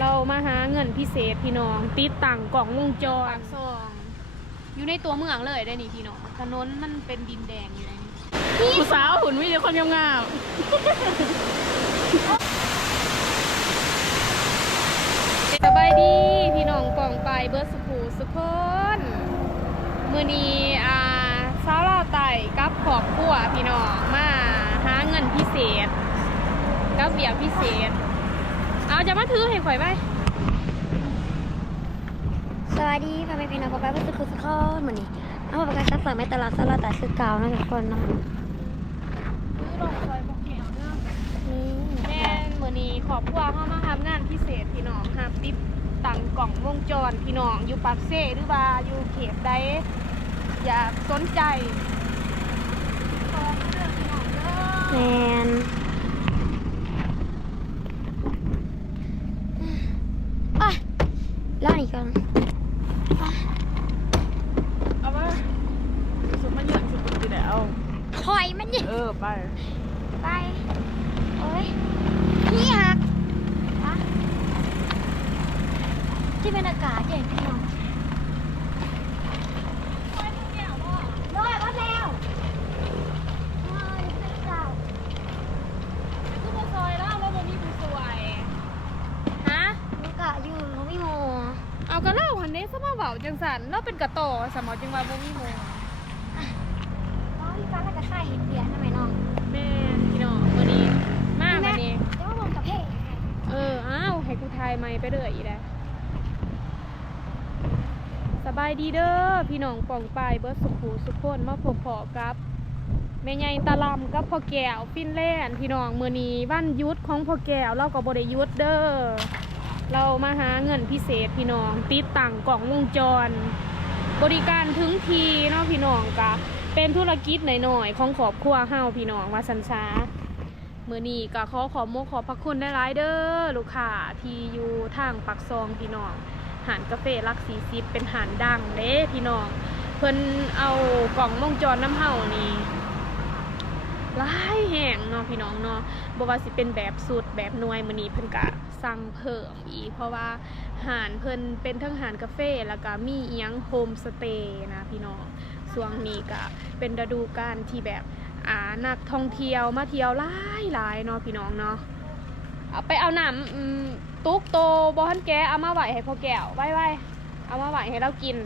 เรามาหาเงินพิเศษพี่น้อง ติดตั้งกล่องวงจรปากซอง อยู่ในตัวเมืองเลยได้นี่พี่น้องถนนมันเป็นดินแดงอยู่ในนี้ผู้สาวหุ่นมีแต่คนงามๆสบายดีพี่น้องกล่องไปเบิร์ดสุขูสุขคนมือนี้อ่าสาวลาวไต่กับขอบครัวพี่น้องมาหาเงินพิเศษกับเบียร์พิเศษ เอาจะมาถือให้ข่อยไปสวัสดีพ่อแม่พี่น้องพ่อแม่พี่คือสกอนเหมือนนี้เอาประกาศซับซ้อนไม่ตลอดสลัดแต่คือเก่านะทุกคนเนาะซื้อลงซอยบอกแก้วเนาะอืมแม่นมือนี้ขอบครัวเข้ามาทำงานพิเศษพี่น้องหาติดตั้งกล่องวงจรพี่น้องอยู่ปากเซ่หรือว่าอยู่เขตใดอยากสนใจขอมาเลือกพี่น้องเด้แมอน อะแล้วอันนี้ก่อนอะ เอามาสุดมันยังสุดอยู่แล้ว ถอยมันยิ เออไป ไปโอ้ยพี่หักอะที่ เป็นอาเย็นพี่น้องร้อยวัดแล้วร้อยเป็นเก่าคือมาซอยแล้วว่าบ่มีผู้สวย ฮะ ลูกกะอยู่เขาไม่โมเอากระเล่าหันเด้สมาเบาจังสันเราเป็นกระต่อสมอจังว่าบ่มีโมงอ๋อพี่ฟ้าแล้วก็ใส่เห็ดเบียร์ทำไมน้องแม่พี่น้องมื้อนี้มามื้อนี้เดี๋ยวว่าผมกับเพ่เออ อ้าว ให้กูทายไม่ไปเรื่อยอีและส บายดีเด้อพี่น้องป่องปายเบิร์ดสุขูสุขคนมาพบพอกับแม่ใหญ่ตาลำกับพ่อแก้วฟินแลนด์พี่น้องมือนี้วันยุดของพ่อแก้วเราก็บ่ได้หยุดเด้อเรามาหาเงินพิเศษพี่น้อง ติดตั้งกล่องวงจร บริการถึงทีเนาะพี่น้องกะเป็นธุรกิจหน่อยๆของครอบครัวเฮาพี่น้องว่าสันซามื่อนี้ก็ขอขอบมกขอบพระคุณได้หลายเด้อลูกค้าที่อยู่ทางปักซองพี่น้อง หานกาแฟรักสีซิบเป็นหานดังเด้พี่น้อง เพิ่นเอากล่องวงจรน้ำเฮานี่หลายแห่งเนาะพี่น้องเนาะบ่ว่าสิเป็นแบบสูตรแบบนวยมือนี้เพิ่นก็สั่งเพิ่มอีก เพราะว่าหานเพิ่นเป็นทั้งหานกาแฟแล้วก็มีเอียงโฮมสเตย์นะพี่น้องช่วงนี้ก็เป็นฤดูกาลที่แบบอ่านักท่องเที่ยวมาเที่ยวหลายหลายเนาะพี่น้องเนาะ เอาไปเอาน้ำอืมตุ๊กโตบอฮันแกเอามาไหวให้พ่อแก้วไว้ไว้เอามาไหวให้เรากิน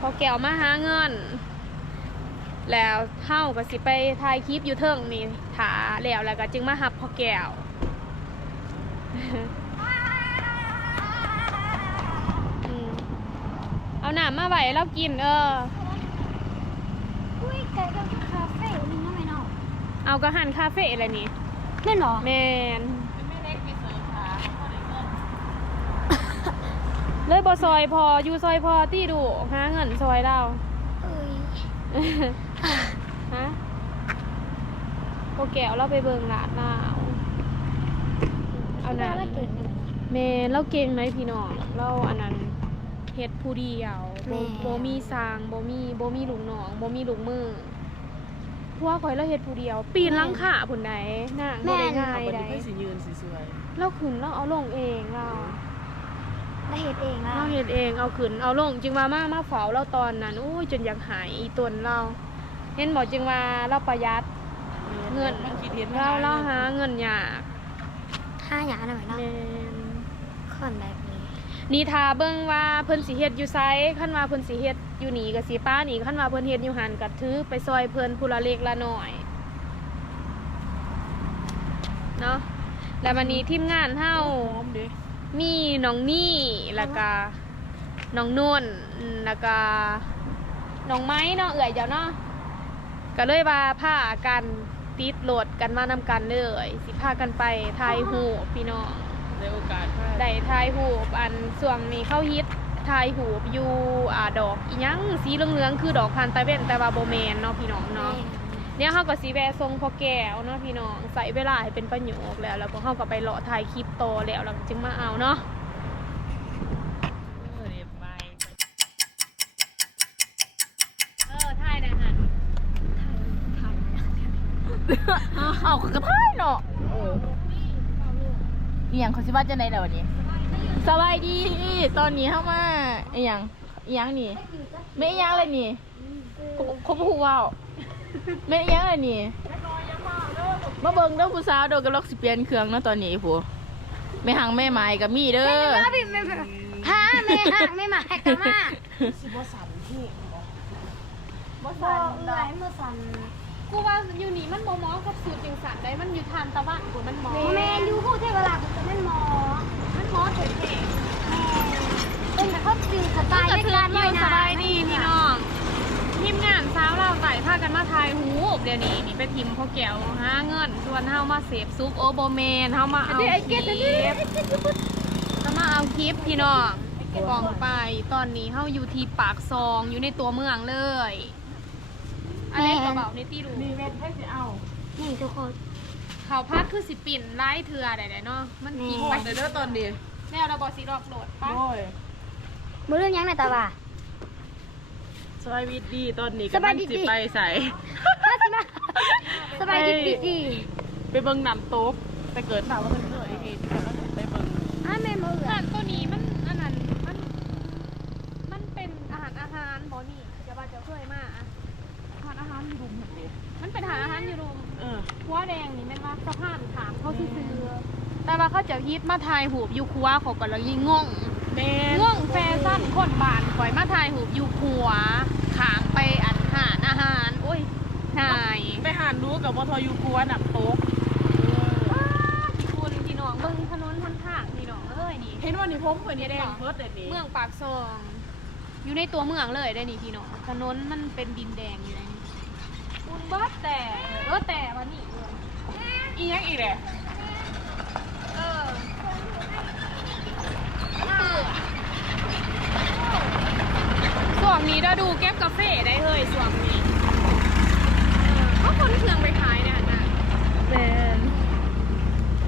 พอแก้วมาหาเงิน แล้วเฮาก็สิไปถ่ายคลิปอยู่เทิงนี่ถาแล้วแล้วก็จึงมาหับพ่อแก้วเอาหนามมาไหวเรากินเออยไก่ก็คาเฟ่นี่ทำไมน้อง เอากระหันคาเฟ่อะไรนี่แม่นหรอ แมนไม่เล็กไปเสิร์ฟขาเขาได้เงินเลยบอซอยพออยู่ซอยพอตี้ดูหาเงินซอยเราเอ้ยฮะโอแก้วเราไปเบิงหลานเราเอาแล้นั้นวเก่งนะแม่เราเก่งไหมพี่น้องเราอันนั้นเฮ็ดผู้เดียวแม่บ่บ่มีสร้างบ่มีบ่มีลูกน้องบ่มีลูกมือ พวกข่อยเราเฮ็ดผู้เดียว ปีนหลังขาพุ่นใดน่างบ่ได้ง่าเอายวันใดนี้ไม่สิยืนสิสวยเราขึ้นเราเอาลงเองเราได้เห็ดเองแล้วเราเฮ็ดเองเอาขึ้นเอาลงจึงว่ามามาเฝ้าเราตอนนั้นอุ้ยจนอยากหายอีตนเรา เห็นบอกจึงว่าเราประหยัดเงินมันคิดเห็นเราเราหาเงินยากห้าอย่างหน่อยเนาะแม่นค่อนแบบนี้ นี่ทาเบิ่งว่าเพิ่นสิเฮ็ดอยู่ไสคันว่าเพิ่นสิเฮ็ด อยู่นี่ก็สิป้านี่คันว่าเพิ่นเฮ็ดอยู่หันก็ถือไปซอยเพิ่นผู้ละเล็กละน้อยเนาะแล้ววันนี้ทีมงานเฮาหอมดิมีน้องนี่แล้วก็น้องนุ่นแล้วก็น้องไม้เนาะเอื่อยเจ้าเนาะก็เลยว่าพากันติดโหลดกันมานำกันเลยสิพากันไปถ่ายหูปพี่น้องในโอกาสพลาดได้ถ่ายหูปอันส่วงนี้เข้าฮิต ถ่ายหูปอยู่อ่าดอกอีหยังสีเหลืองๆคือดอกพันตะเวนแต่ว่าโบแมนเนาะพี่น้องเนาะเนี่ยเขาก็สีแวะทรงพอแก้วเนาะพี่น้องใส่เวลาให้เป็นประโยชน์แล้ว แล้วพวกเขาก็ไปเลาะถ่ายคลิปโตอแล้วแล้วจึงมาเอาเนาะเออเรียบไปเออถ่ายนะฮะถ่ายถ่ายเอากระท้ายเนาะเออเอียงเขาสิว่าจะไหนแล้ววันนี้ สบายดี ตอนนี้เข้ามาเอียงเอียงนี่ ไม่เอียงเลยนี่คมหูว่าวไม่เอียงเลยนี่มาเบิ่งเด้อผู้สาวเด้อกำลังสิเปลี่ยนเครื่องเนาะตอนนี้ผู้แม่หังแม่ไม้กับมีเด้อไม่ไม่ไม่ไม่ฮะไม่หักไม่หมายกันมาบอกเอื่อยเมื่อสันกูว่าอยู่นี่มันบ่เหมอกับสูตรจังสันได้มันอยู่ทานตะวันกูมันเหมอแม่ยูพูดเทเวลาผมจะเล่นหมอ มันเหมอเถิดเท่แม่เป็นแต่เขาตีสไตล์ในการอว่ายน้ำสบายดีพี่น้องทีมงานสาวเราไต่พากันมาทายหูเดี๋ยวนี้นี่ไปทิมพ่อแก้วหาเงินส่วนเฮามาเสพซุปโอโบเมนเฮามาเอาคลิปเฮามาเอาคลิปพี่น้องกองไปตอนนี้เฮาอยู่ที่ปากซองอยู่ในตัวเมืองเลยอะไรกระเป๋าในตีดูมีเวทให้สิเอานี่ทุกคน เขาพัดคือสิปิ่นไล่เถื่อได้ๆเนาะมันกินโอ้ไปยเดี๋ยวเด้อตอนนี้แนวเราบอสีดอกโหลดปะโอ้ยมือเรื่องยังไงตาบ่าสบายวิตดีตอนนี้สบายกำลังดีสิไปใส่ถ้าสิมาสบายดีดีดี ไปเบิ่งน้ำโต๊กแต่เกิดถามว่าเพิ่นเกิดอีกทีแต่ก็ไปเบิ่ง อะแม่มือ อาหารตัวนี้มันอันนั้นมัน มันเป็นอาหารอาหารบอนี่จะว่าจะเคยมาอะ ทานอาหารอยู่รุ มเห็นดิมันเป็นอาหารอาหารอยู่รวมเออคัวแดงนี่แม่นว่าสะพานถามเขาซื้อๆแต่ว่าเขาจะฮิตมาทายหูบอยู่ครัวเขาก็เลยยิ่งงงแม่ง่วงแฟชั่นคนบานข่อยมาทายหูบอยู่ครัวขางไปอันหารอาหารโอ้ยนายไปหานรู้กับวทยูกัวน้ำโต๊กคุณพี่น้องเบิ่งถนนทนทางพี่น้องเอ้ยนี่ เห็นว่านี่ผมเพิ่นนี่แดงเพิดเด็ดนี่เมืองปากซอง อยู่ในตัวเมืองเลยได้นี่พี่น้องถนนมันเป็นดินแดงอยู่ในนี้คุณ เบิดแต่เออแต่วันนี้เอออีหยังอีกแหละเออเบื่อส่วงนี้เราดูเก็บกาแฟได้เฮ้ยส่วงนี้เออเขาคนเครื่องไปขายเนี่ยนะแม่น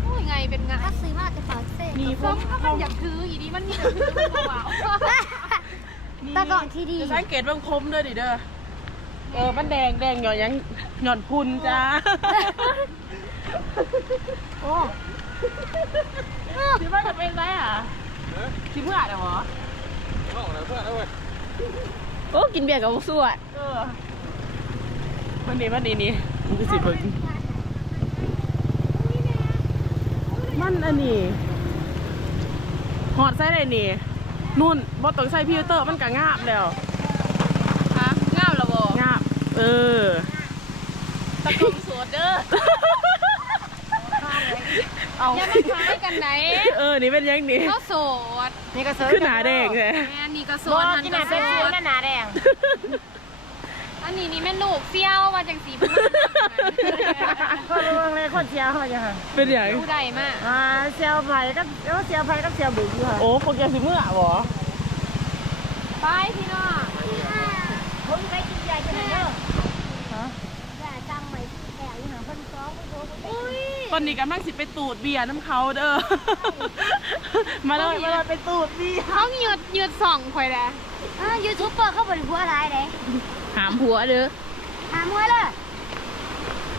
โอ้ยไงเป็นไงถ้าซื้อมาจะฝากเซ่นี่ผส้มมถ้ามันอยากถืออีนี้มันมีแต่ถือมันเบาตะกอนที่ดีจะสังเกตเบิ่งผมเด้อดิเด้อ เออมันแดงแดงหย่อนหยังหย่อนพุนจ้าโอ้คิดว่าจะเป็นไรอะคิดเพื่ออะไรหรอโอ้กินเบียร์กับสวดเออมันนี่มันนี่นี่มันก็สิเบิ่งมันอันนี้หอดใส่ได้นี่นุ่นบ่ต้องใส่พิวเตอร์มันก็งาบแล้ว ๆฮะง่าวเหรอบ่ งาบ เออ ตะกงสวดเด้อเอาอย่ามาขายกันไหนเออ นี่เป็นยังนี่เขาโสดนี่ก็เซิขึ้นหนาแดงเลยแม่นี่ก็โสดนั่นก็โสดหนาแดงอันนี้นี่แม่ลูกเซี่ยวว่าจังสีเป็นมาก็รู้เลยคนเชียร์เขาจะค่ะเป็นยังผู้ใดมากอ่าเชียร์ไผ่ก็เชียร์ไผ่ก็เชียร์บุ๋ยค่ะโอ้โปรแกรมสิเมื่อบ่ไปพี่น้องผมไปกินยาจะไหนเด้อฮ ตอนนี้กำลังสิไปตูดเบียร์น้ำเขาเด้อ มาเลยมาเลยไปตูดเบียร์เขาหยุดหยุดส่องข่อยแหละอ่ายูทูบเบอร์เขาบริหัวอะไรเด้หามผัวเด้อหามัวเลย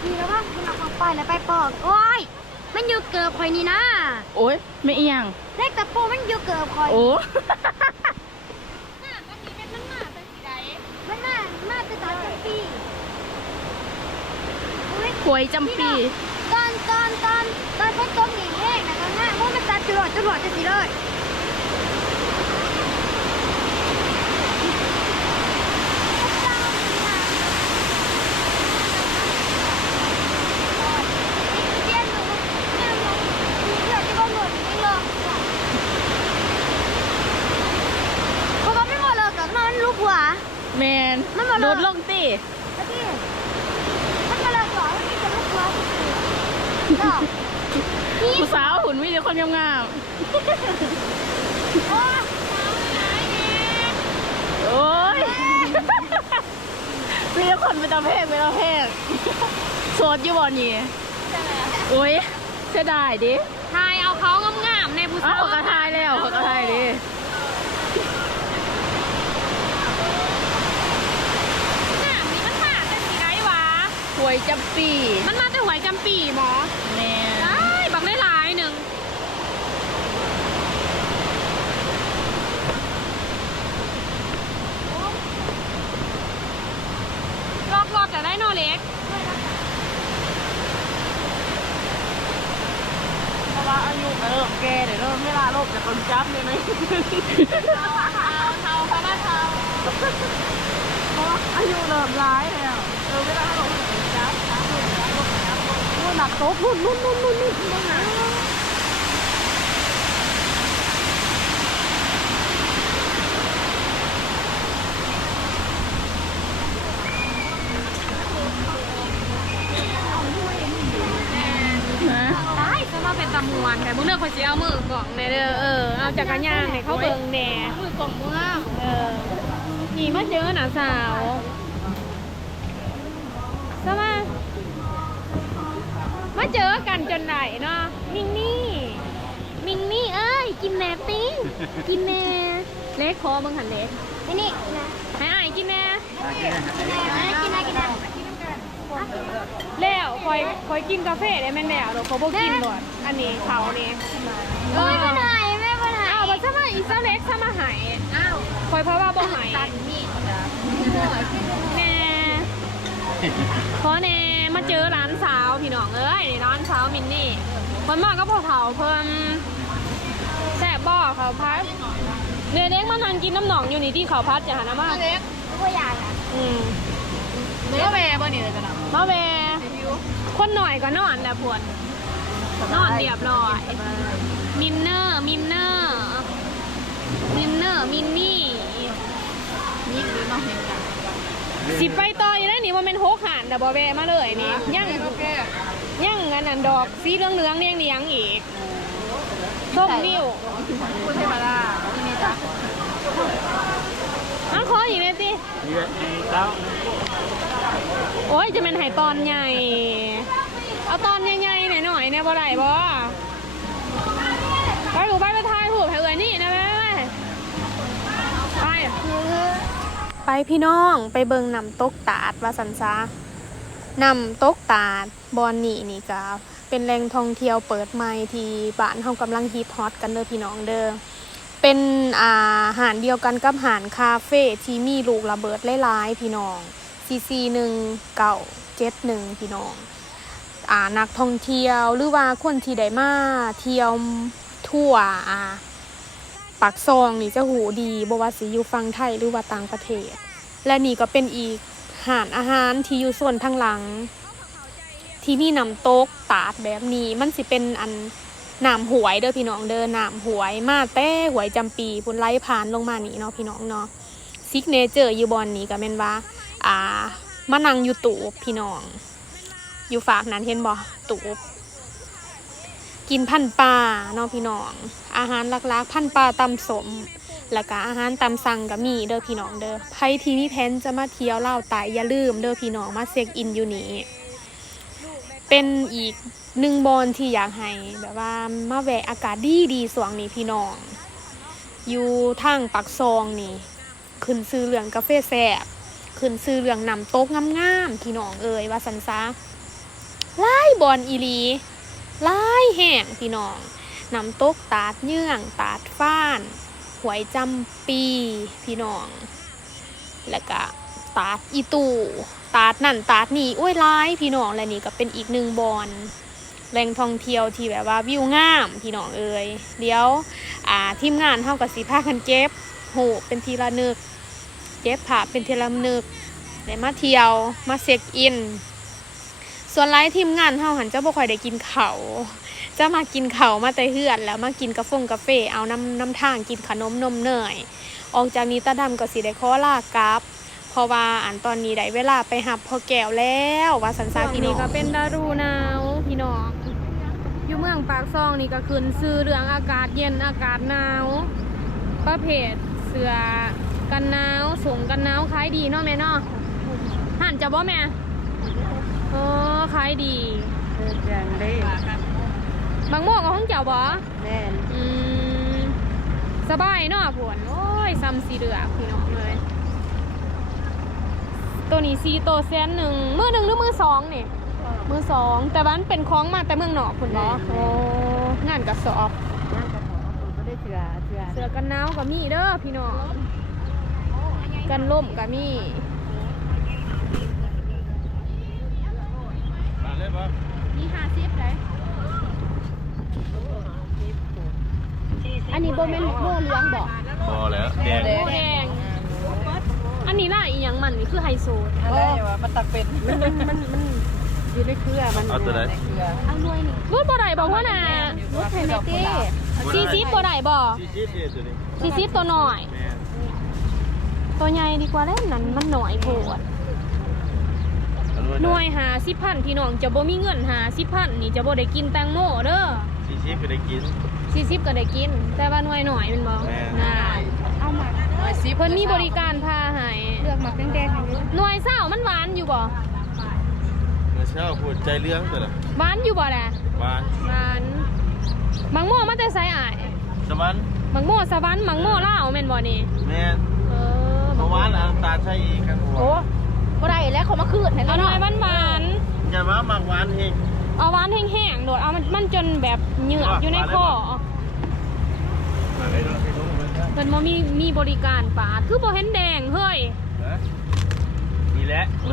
นี่แล้วว่าคุณเอาไปแล้วไปปอกโอ้ยมันอยู่เกือบข่อยนี่นะ โอ้ยไม่เอียงเล็กตะปูมันอยู่เกือบข่อยโอ้หน้ามันนี่เป็นมันหน้าเป็นสีใดมันมามาจะตายเป็นปีอุ้ย หวยจำปี ตอนตอนตอนตอนต้นต้นหนีแห้งนะตอนหน้าว่ามันตัดจุดหลอดจุดหลอดจะสีเลยลูกหัวแมนมันบ่เลิโดกดลงตี แล้วพี่มันก็เลยสอนว่าพี่จะลูกหัว ก็ผู้สาวหุ่นวิดีคนงามโอ้ๆโอ้ยวิดีคนเป็นตาเพกเป็นตาเพกโสดอยู่บ่นี่โอ้ยเสียดายดิทายเอาเขางามๆในผู้อ้าสาววขอกระทายแล้วขอกระทายดิงามนี่มันหน้าเป็นสีใดวะโหวยจำปีมันมาแต่หวยจำปีหมอ แม่ ได้บักได้หลายหนึ่งรอบรอบแต่ได้โนเล็ก เพราะว่าอายุ เออแกเดี๋ยวเริ่มเวลาโลกจะคนจับเลยไหมเทาเทาเขาว่าเทาเพราะอายุเริ่มร้ายแล้วเออเวลาโลกจะคนจับจับโลกจับโลกจับโอ้หนักโต๊ะนุ่นนุ่นนุ่นนุ่นนุ่นนุ่นนะ ได้ จะมานตำมวนแต่มึงเลือคนสิเอามือกล่องแน่เด้อเออเอาจักรยานให้เขาเบิ่งแหน่มือกล่องเมืองเออนี่มาเจอหน่ะสาวสมามาเจอกันจนไหนเนาะมิงนี่มิงนี่เอ้ยกินแหนติ้งกินแหนเล็กคอมึงหันเล็กนี่นี่นะให้อายกินแหนกินนกินนกินน แล้วคอยคอยกินกาแฟได้แม่นแล้วเดี๋ยวเขาบอกกินหมดอันนี้เขานี่ไม่เป็นไรไม่เป็นไรอ้าวบ่ซะมาอีซะเล็กซะมาหายอ้าวคอยเพราะว่าบ่หายตัดนี่แน่ขอแน่มาเจอร้านสาวพี่น้องเอ้ยนี่ร้านสาวมินนี่คนมาก็พอเผาเพิ่มแซ่บบ่เขาพัดเด็กๆมานั่งกินน้ำหนองอยู่นี่ที่เขาพัดจะหันมาเล็กตัวอย่างอะอื มเนื้อแม่บ่นี่เลยกันนะมาแวคนหน่อยก็นอนแหละพวนนอนเรียบร้อย มินเนอร์ มินเนอร์ มินเนอร์ มินนี่นี่คือน้องเห็นกันสิไปต่ออยู่แล้วนี่มันเป็นโฮกหันแต่บอแวะมาเลยนี่ยังโอเคยังอันนั้นดอกสีเหลืองเหลืองๆเรียงเรียงๆอีกส้มนิ้วคุณเทพดาที่นี่จ้ะอันคออีกเลยสินี่ก็อีกแล้ว โอ้ยจะเป็นไหตอนใหญ่ เอาตอนใหญ่ๆหน่อยหน่อยๆเนี่ยบ่ได้บ่ไปดูไปไปทายถูกให้เอ่ยนี่นะแม่ไปไปพี่น้องไปเบิงนำตกตาดว่าสันซานำตกตาดบอนนี่นี่ก็เป็นแหล่งท่องเที่ยวเปิดใหม่ที่บ้านเฮากำลังฮิตฮอตกันเด้อพี่น้องเด้อเป็นอาหารเดียวกันกับอาหารคาเฟ่ที่มีลูกระเบิดหลายๆพี่น้อง ซีซีหนึ่งเก่าเจ็ดหนึ่งพี่น้องอ่านักท่องเที่ยวหรือว่าคนที่ได้มาเที่ยวทั่วอ่าปากซองนี่จะหูดีบว่าสิอยู่ฟังไทยหรือว่าต่างประเทศ และนี่ก็เป็นอีกหารอาหารที่อยู่ส่วนทางหลัง ที่มีน้ำตกตาดแบบนี้มันสิเป็นอันน้ำหวยเด้อพี่น้องเด้อน้ำหวยมาแต่หวยจำปีพุ่นไล่ผ่านลงมานี่เนาะพี่น้องเนาะซิกเนเจอร์อยู่บอนนี้ก็แม่นว่า อ่ามานั่งอยู่ตูบพี่น้อง อยู่ฝากนั้นเห็นบ่ตูบกินพันปลาเนาะพี่น้อง อาหารหลักๆ พันปลาตำสม แล้วก็อาหารตำสั่งก็มีเด้อพี่น้องเด้อใครที่มีแผนจะมาเที่ยวเล่าวไต่อย่าลืมเด้อพี่น้องมาเช็คอินอยู่นี่เป็นอีกหนึ่งบอลที่อยากให้แบบว่ามาแวะอากาศดีดีสวงนี้พี่น้อง อยู่ทางปักซองนี่ ขึ้นซื้อเหลืองกาแฟแซ่บ ขึ้นซื้อเหลืองนำโต๊ะงามๆพี่น้องเอ่ยว่าสันซาไล่บอลอีลีหลายแห่งพี่น้องนำตกตาดเยื่อง ตาดฟ้าน หวยจำปีพี่น้อง แล้วก็ตาดอีตูตาดนั่นตาดนี่อ้ยหลายพี่น้องและนี่ก็เป็นอีกหนึ่งบอนแหล่งท่องเที่ยวที่แบบว่าวิวงามพี่น้องเอ่ยเดี๋ยวอ่าทีมงานเท่ากับสีผ้ากันเก็บโหเป็นทีละนึก เก็บภาเป็นเทีละนึกได้มาเที่ยวมาเช็คอิน ส่วนไลฟ์ทีมงานเฮาหันเจะบ่ค่อยได้กินเขาจะมากินเขามาแต่เฮือนแล้วมากินกาแฟกาแฟเอาน้ำน้ำทางกินขนมนมเนยออกจากนี้ตาดำก็สิได้ขอลากลับเพราะว่าอันตอนนี้ได้เวลาไปหับพอแก้วแล้วว่าสันซาพี่น้องก็เป็นดารูหนาวพี่น้องอยู่เมืองปากซองนี่ก็คืนซื้อเรื่องอากาศเย็นอากาศหนาวประเภทเสื้อ กันหนาวส่งกันหนาวขายดีเนาะแม่เนาะหันจะบ่แม่โอ้ขายดีเดินอย่างดีบางโมกกับห้องเจ้าบ่แม่นอืมสบายเนาะผวนโอ้ยซ้ำสีเหลือกพี่น้องเลยตัวนี้ซีโตแสนหนึ่งมือหนึ่งหรือมือสองนี่มือสองแต่ว่ามันเป็นของมาแต่เมืองนอกคุณเนาะโอ้งานกระสอบก็ได้เสือเสือเสื้อกันหนาวก็มีเด้อพี่น้อง กันล่มก็มีมาเลยปะมีห้าสิบไหนอันนี้โบเมนโบเหลืองบอกพอแล้วแดงโอ้แดงอันนี้ล่ะอีหยังมันนี่คือไฮโซอะไรวะมันตักเป็นมันมันมันอยู่ในเครือมันเอาตัวไหนเอาหน่วยนี่รูดบ่ได้บอกว่าน่ะรถไทยแมตตี้ซีซิปบ่ได้บ่ซีชีสเนี่ยตัวนี้ซีซิปตัวหน่อยแม่ ตัวใหญ่ดีกว่าเล่นนั้นมันหน่อยโพดเอาหน่วยหาสิพันพี่น้องจะบ่มีเงินหาสิพันนี่จะบ่ได้กินแตงโมเด้อซีชีสก็ได้กินสี่สิบก็ได้กิน แต่ว่าหน่วยหน่อยแมันบ่แม่น่าเอามาเพิ่นมีบริการพาให้เลือกหมักแดงๆให้ด้วยหน่วยเศร้ามันหวานอยู่บ่เมื่อเช้าพูดใจเรื่องตัวละหวานอยู่บ่แหละหวานหวานมังโม่มาแต่ไสอ้ายสมันมังโม่สวรรค์มังโม่ลาวแม่นบ่นี่แม่นเออเมื่อวานอะน้ำตาลใช่อีกกันหัวโอ้บ่ได้แล้วเขามาคืนให้เอาหน่อยหวานหวานอย่ามาหมักหวานเองๆเอาหวานแห้งๆโดดเอามันมันจนแบบเหยือกอยู่ในคอมาเลยเนาะพี่น้องเบิ่งนะเพิ่นบ่มีมีบริการปาดคือบ่เห็นแดงเฮ้ยเอ้ยมีแล้วโอ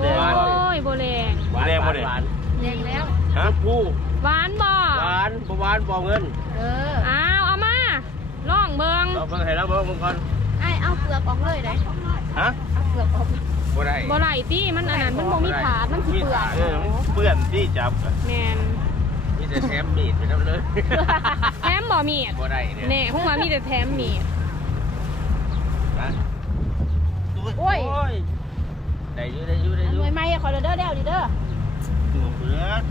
บ่แดงบ่้ยบ่แรงบ่แดงบ่แดงแดงแล้ว ฮะผู้หวานบ่หวานบ่หวานบ่เงินเอออ้าวเอามาลองเบิ่งเราเพิ่งให้เราเบิ่งเบิ่งก่อนไอเอาเปลือกออกเลยได้ ฮะเอาเปลือกออกบ่ได้บ่ไหลตี้มันอันนั้นมันบ่มีถาดมันสิเปื่อยเออมันเปื้อนที่จับกันแม่นมีแต่แถมมีดไปนำเลยแถมบ่มีดบ่ได้เนี่ย แน่คงว่ามีแต่แถมมีด นะโอ้ย ได้อยู่ได้อยู่ได้อหยู่น่วยไม้ขอเด้อเด้อเดี๋ยวดิเด้อตัวเปลือก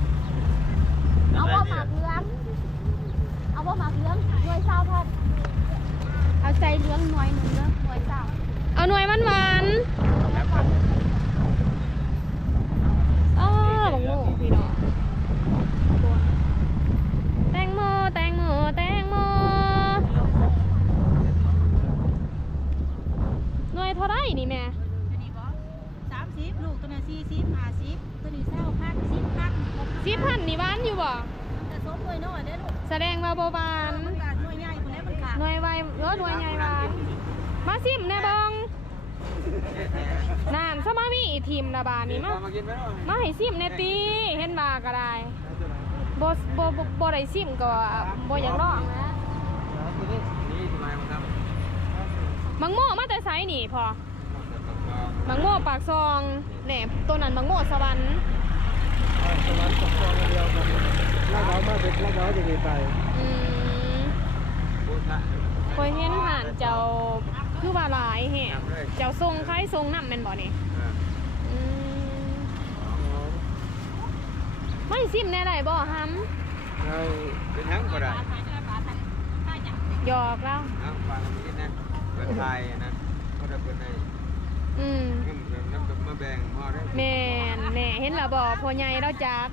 เอาบ่หมากเหลืองเอาบ่หมากเหลืองหน่วยเศร้าพันเอาใจเหลืองหน่วยหนึงเด้อหน่วยเศร้า เอาหน่วยมันหวานๆอ้อบักโง่พี่น้องแตงโมแตงโมแตงโมหน่วยเท่าไรนี่แม่ตัวนี้บ่สามสิบลูกตัวนี้สี่สิบห้าสิบตัวนี้เศร้าพักสิบพักสิพันนี่หวานอยู่บ่แต่สมหน่วยน้อยเด้อลูกแสดงว่าบ่หวานมันขาดหน่วยใหญ่คนแล้วมันขาดหน่วยไวเออหน่วยใหญ่หวานมาซิมแน่บอง นานสมามีอีทีมระบาดนี่มามาให้ซิมแน่ตีเห็นบาก็ได้บ่บ่บ่บ่ได้ซิมก็บ่อยากลองนะมังโม่มาแต่ไสนี่พอมังโม่ปากซองแหน่ตัวนั้นมังโม่สวรรค์แล้วเขามาเสร็จแล้วเขาจะมีไปอืมเคยเห็นผ่านเจ้า คือว่าหลายแฮะเจ้าทรงคล้ายทรงน้ำแม่นบ่นี่อืมไม่ซิมแน่ได้บ่ฮัมเราเป็นทั้งก็ได้หยอกแล้วทั้งฟังนิดนะเป็นไทยนะเขาจะเป็นในอืมเงินน้ำกับมาแบ่งพ่อได้แม่นแน่เห็นและบ่พ่อใหญ่เราจัก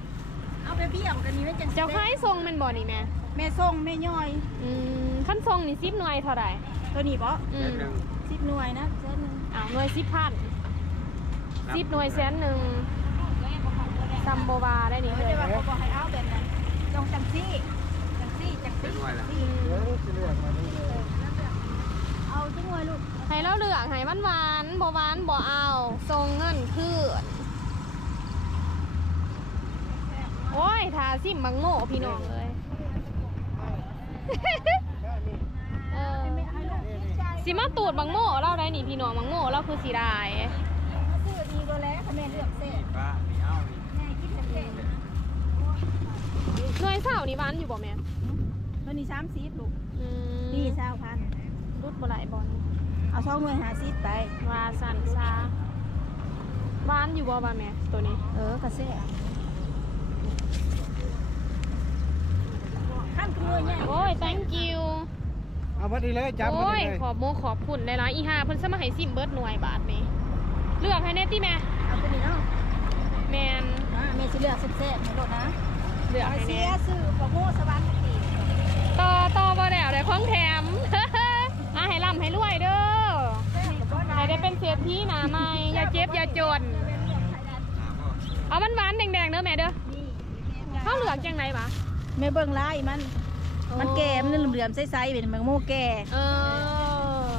เอาไปเบี้ยงกันนี่มันจังสิเจ้าคล้ายทรงแม่นบ่นี่แม่แม่ส่งแม่ย่อยอืมขั้นทรงนี่10หน่วยเท่าไหร่ ตัวนี้บ่อืเดือมนหนึ่งสิบหน่วยนะเส้นหนึ่งอ้าวหน่วย10,000 10หน่วยแสนหนึ่งซัมโบวาได้นี่ไม่เลได้ยว่าเขาบอกให้เอาแบบนั้นจงจังซี่จังซี่จังเป็นซี่หน่วยละอืมเดี๋ยวจะเลือกมาดูเลยเอาจังหน่วยลูกให้เราเลือกให้มันหวานบ่หวานบ่เอาทรงเงินคืนโอ้ยทาซิมบังโง่พี่น้องเลย เออ ให้ลูกคิดใจ สิมาตูดบังโม่เราได้นี่พี่น้องบังโม่เราคือสีได้มาซื้อดีก็แล้วถ้าแม่เลือกเส้นป้ามีเอานี่แม่คิดจังเส้นหน่วยเสานี่หวานอยู่บ่แม่ตัวนี้สามสิบลูกอืมนี่เศร้าพันรุดบ่ไหลบอลเอาสองหน่วยห้าสิบไปวาสันซาหวานอยู่บ่บ่าแม่ตัวนี้ เออกระเซ่ขั้นคือหน่วยใหญ่โอ้ย thank you เอาพอดีเลยจับพอโอ้ยดีเลยขอบโมขอบคุณหลายๆอีห่าเพิ่นสมาให้ซิมเบิดหน่วยบาทนี่เลือกให้แน่ติแม่เอาตัวนี้เนาะแม่นอ่าแม่สิเลือกสุดแซ่บให้โลดนะเลือกเอาให้เสีแน่ยซื้อปลาโม่สวรรค์ทีต่อต่อบ่แล้วได้ของแถม อะให้ร่ำให้รวยเด้อให้ได้เป็นเศรษฐีหน้าใหม่อย่าเจ็บอย่าจนแม่เอามันหวานๆแดงๆเด้อแม่เด้อนี่เขาเหลือกจังไหนวะแม่เบิ่งลายมัน มันแก่มันเหลื่อมๆใสๆเป็นแมงโม่แก่เออ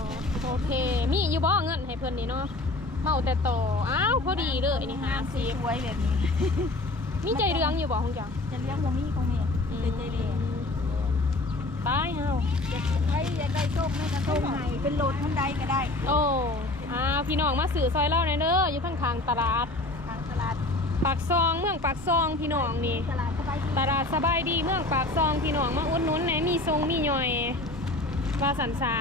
โอเค มีอยู่บ่เงินให้เพิ่นนี่เนาะเมาแต่โตอ้าวพอดีเลยนี่ห้าสิบสวยแบบนี้ มีใจเรืองอยู่บ่ของเจ้าจะเลี้ยงบ่มีของแม่เป็นใจเดียวตายเฮาใครอยากได้โชคแม่ก็โชคให้เป็นโหลดท่านใดก็ได้ โอ้อ้าวพี่น้องมาสื่อซอยเล่าหน่อยเด้ออยู่ข้างๆตลาดทางตลาด ปากซองเมืองปากซองพี่น้องนี่ตลาดสบายดีตลาดสบายดีเมืองปากซองพี่น้องมาอุดหนุนไหนมีทรงมีหน่อยว่าสันสา